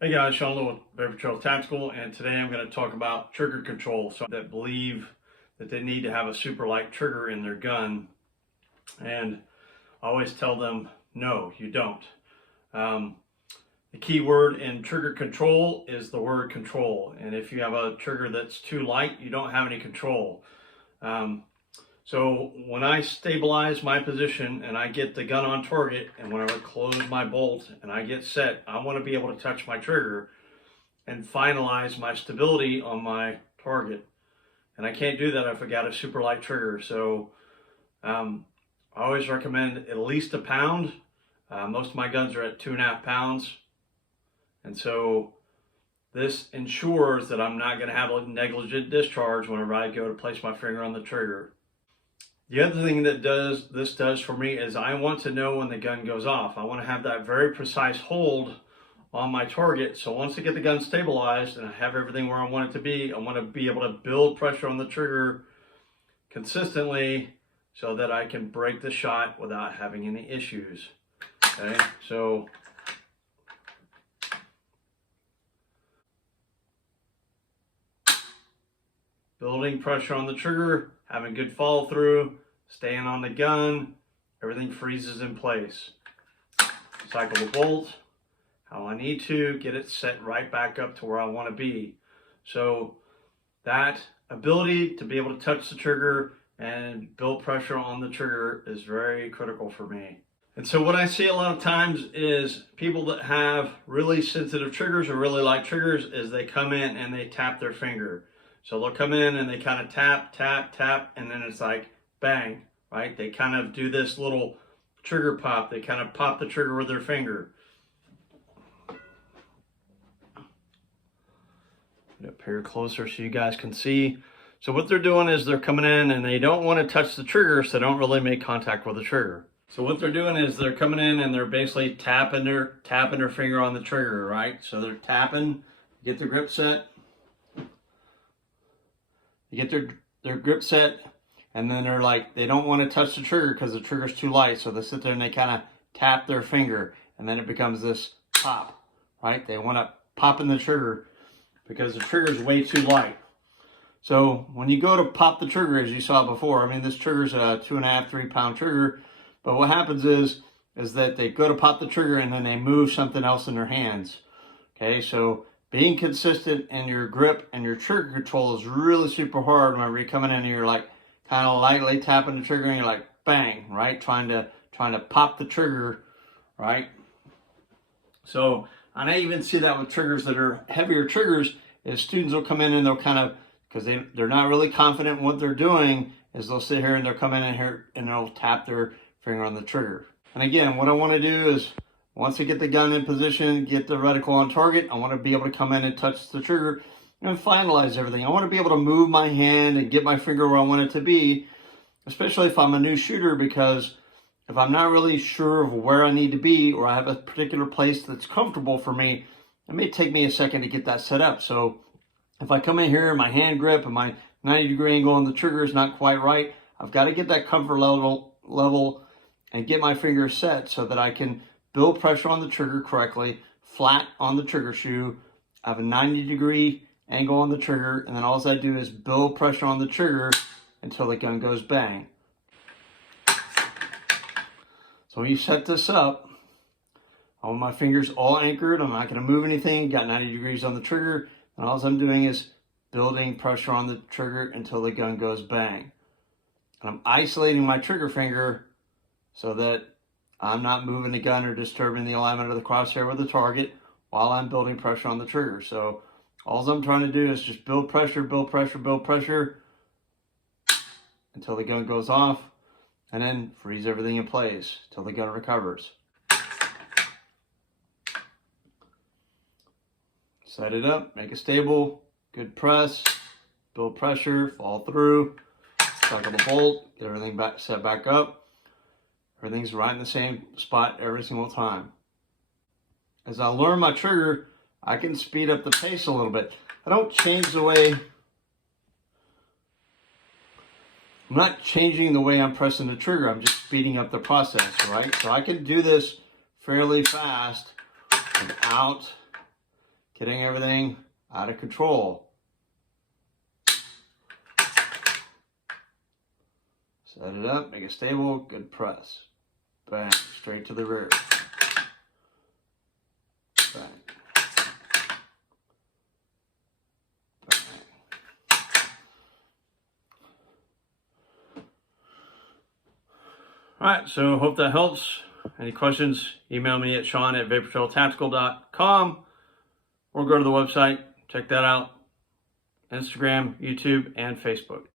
Hey guys, Sean Little with Bear Patrol Tactical, and today I'm going to talk about trigger control. So that believe that they need to have a super light trigger in their gun, and I always tell them, no, you don't. The key word in trigger control is the word control, and if you have a trigger that's too light, you don't have any control. So when I stabilize my position and I get the gun on target, and when I close my bolt and I get set, I want to be able to touch my trigger and finalize my stability on my target. And I can't do that if I got a super light trigger. So I always recommend at least a pound. Most of my guns are at 2.5 pounds. And so this ensures that I'm not going to have a negligent discharge whenever I go to place my finger on the trigger. The other thing that this does for me is I want to know when the gun goes off. I want to have that very precise hold on my target. So once I get the gun stabilized and I have everything where I want it to be, I want to be able to build pressure on the trigger consistently so that I can break the shot without having any issues. Okay, so building pressure on the trigger, having good follow through, staying on the gun, everything freezes in place. Cycle the bolt how I need to, get it set right back up to where I want to be. So that ability to be able to touch the trigger and build pressure on the trigger is very critical for me. And so what I see a lot of times is people that have really sensitive triggers or really light triggers is they come in and they tap their finger. So they'll come in and they kind of tap, tap, tap, and then it's like bang, right? They kind of do this little trigger pop. They kind of pop the trigger with their finger. Get up here closer so you guys can see. So what they're doing is they're coming in and they don't want to touch the trigger, so they don't really make contact with the trigger. So what they're doing is they're coming in and they're basically tapping their finger on the trigger, right? So they're tapping, get their grip set. You get their grip set, and then they're like, they don't want to touch the trigger because the trigger's too light. So they sit there and they kind of tap their finger, and then it becomes this pop, right? They want to pop in the trigger because the trigger's way too light. So when you go to pop the trigger, as you saw before, I mean, this trigger's a 2.5, 3 pound trigger, but what happens is that they go to pop the trigger and then they move something else in their hands. Okay, so being consistent in your grip and your trigger control is really super hard whenever you're coming in and you're like kind of lightly tapping the trigger and you're like bang, right? Trying to pop the trigger, right? So, and I even see that with triggers that are heavier triggers, is students will come in and they'll kind of, because they're not really confident in what they're doing, is they'll sit here and they'll come in here and they'll tap their finger on the trigger. And again, what I want to do is, once I get the gun in position, get the reticle on target, I want to be able to come in and touch the trigger and finalize everything. I want to be able to move my hand and get my finger where I want it to be, especially if I'm a new shooter, because if I'm not really sure of where I need to be, or I have a particular place that's comfortable for me, it may take me a second to get that set up. So if I come in here and my hand grip and my 90-degree angle on the trigger is not quite right, I've got to get that comfort level and get my finger set so that I can build pressure on the trigger correctly, flat on the trigger shoe. I have a 90-degree angle on the trigger, and then all I do is build pressure on the trigger until the gun goes bang. So when you set this up, I want my fingers all anchored. I'm not going to move anything. Got 90 degrees on the trigger, and all I'm doing is building pressure on the trigger until the gun goes bang. And I'm isolating my trigger finger so that I'm not moving the gun or disturbing the alignment of the crosshair with the target while I'm building pressure on the trigger. So all I'm trying to do is just build pressure, build pressure, build pressure until the gun goes off, and then freeze everything in place till the gun recovers. Set it up, make it stable, good press, build pressure, fall through, cycle the bolt, get everything set back up. Everything's right in the same spot every single time. As I learn my trigger, I can speed up the pace a little bit. I don't change the way, I'm not changing the way I'm pressing the trigger, I'm just speeding up the process, right? So I can do this fairly fast without getting everything out of control. Set it up, make it stable, good press. Bang, straight to the rear. Bang. Bang. Alright, so hope that helps. Any questions, email me at sean@vaportrailtactical.com or go to the website, check that out. Instagram, YouTube, and Facebook.